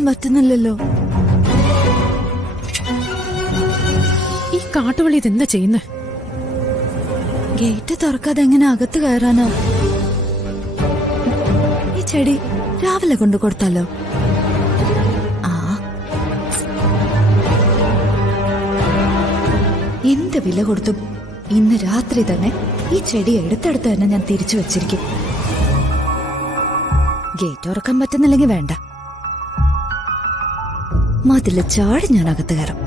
തുറക്കാൻ പറ്റുന്നില്ലല്ലോ. ഈ കാട്ടുവള്ളി ഇതെന്താ ചെയ്യുന്നേ? ഗേറ്റ് തുറക്കാതെ എങ്ങനെ അകത്ത് കയറാനോ? ഈ ചെടി രാവിലെ കൊണ്ടു കൊടുത്താലോ? എന്ത് വില കൊടുത്തും ഇന്ന് രാത്രി തന്നെ ഈ ചെടി എടുത്തെടുത്ത് തന്നെ ഞാൻ തിരിച്ചു വെച്ചിരിക്കും. ഗേറ്റ് തുറക്കാൻ പറ്റുന്നില്ലെങ്കിൽ വേണ്ട, മതില് ചാടി ഞാൻ അകത്ത് കയറും.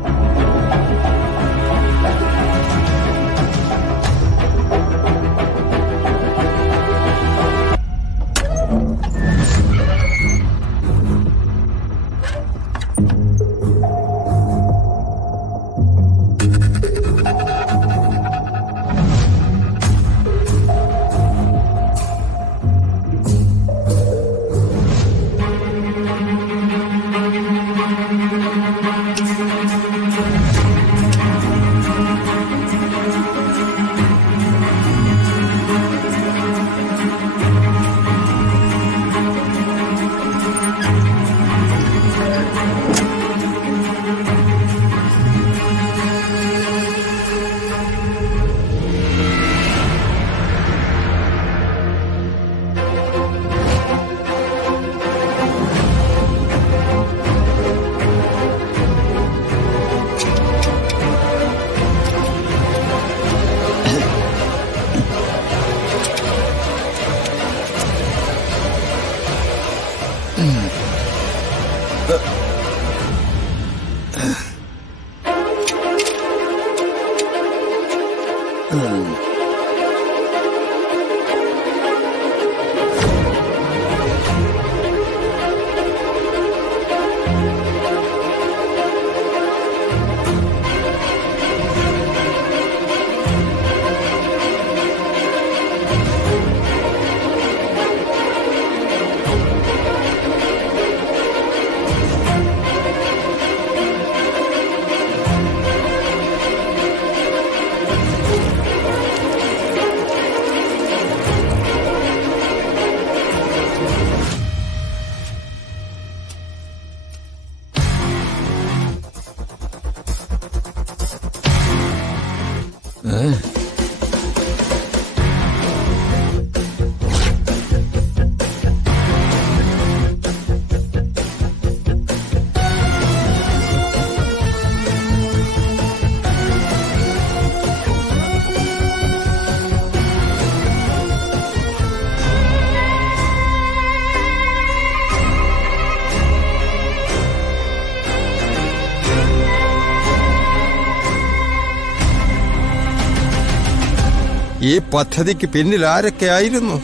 ഈ പദ്ധതിക്ക് പിന്നിൽ ആരൊക്കെയായിരുന്നു?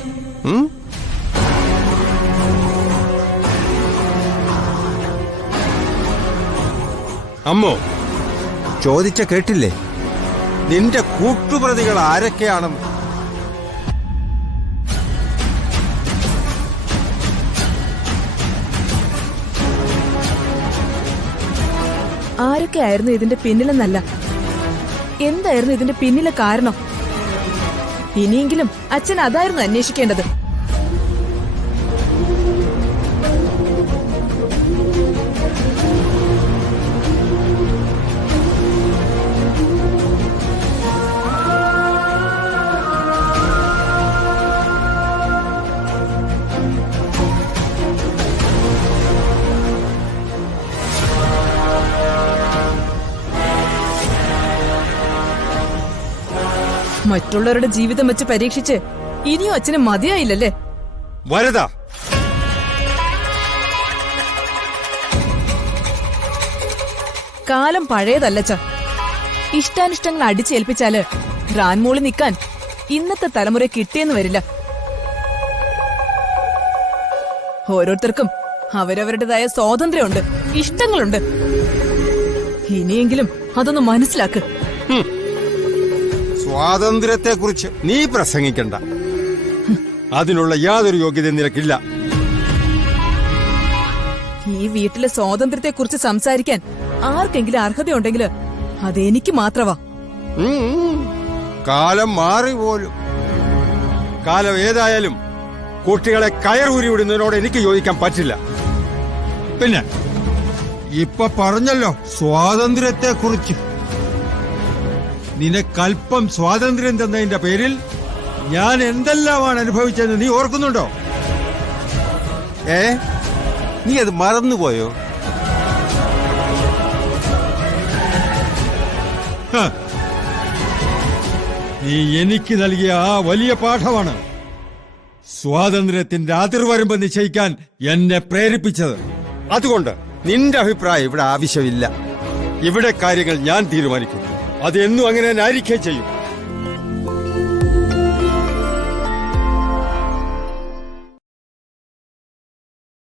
അമ്മോ, ചോദിച്ച കേട്ടില്ലേ? നിന്റെ കൂട്ടുപ്രതികൾ ആരൊക്കെയാണെന്ന്. ആരൊക്കെയായിരുന്നു ഇതിന്റെ പിന്നിലെന്നല്ല, എന്തായിരുന്നു ഇതിന്റെ പിന്നിലെ കാരണം? ഇനിയെങ്കിലും അച്ഛൻ അതായിരുന്നു അന്വേഷിക്കേണ്ടത്. മറ്റുള്ളവരുടെ ജീവിതം വെച്ച് പരീക്ഷിച്ച് ഇനിയും അച്ഛന് മതിയായില്ലല്ലേ? വരദ, കാലം പഴയതല്ലച്ച. ഇഷ്ടാനിഷ്ടങ്ങൾ അടിച്ചേൽപ്പിച്ചാല് റാൻമൂളി നിൽക്കാൻ ഇന്നത്തെ തലമുറ കിട്ടിയെന്ന് വരില്ല. ഓരോരുത്തർക്കും അവരവരുടേതായ സ്വാതന്ത്ര്യമുണ്ട്, ഇഷ്ടങ്ങളുണ്ട്. ഇനിയെങ്കിലും അതൊന്ന് മനസ്സിലാക്ക്. സ്വാതന്ത്ര്യത്തെക്കുറിച്ച് നീ പ്രസംഗിക്കണ്ട. അതിനുള്ള യാതൊരു യോഗ്യത നിനക്കില്ല. ഈ വീട്ടിലെ സ്വാതന്ത്ര്യത്തെക്കുറിച്ച് സംസാരിക്കാൻ ആർക്കെങ്കിലും അർഹതയുണ്ടെങ്കിൽ അതെനിക്ക് മാത്രവാ. കാലം മാറി പോലും. കാലം ഏതായാലും കുട്ടികളെ കയറൂരി വിടുന്നതിനോട് എനിക്ക് യോജിക്കാൻ പറ്റില്ല. പിന്നെ ഇപ്പൊ പറഞ്ഞല്ലോ സ്വാതന്ത്ര്യത്തെ കുറിച്ച്. നിനക്കല്പം സ്വാതന്ത്ര്യം തന്നതിന്റെ പേരിൽ ഞാൻ എന്തെല്ലാമാണ് അനുഭവിച്ചതെന്ന് നീ ഓർക്കുന്നുണ്ടോ? നീ അത് മറന്നുപോയോ? ഹ. നീ എനിക്ക് നൽകിയ ആ വലിയ പാഠമാണ് സ്വാതന്ത്ര്യത്തിന്റെ അതിർവരമ്പ് നിശ്ചയിക്കാൻ എന്നെ പ്രേരിപ്പിച്ചത്. അതുകൊണ്ട് നിന്റെ അഭിപ്രായം ഇവിടെ ആവശ്യമില്ല. ഇവിടെ കാര്യങ്ങൾ ഞാൻ തീരുമാനിക്കും. അത് എന്നും അങ്ങനെ തന്നെ ആയിരിക്കുകയും ചെയ്യും.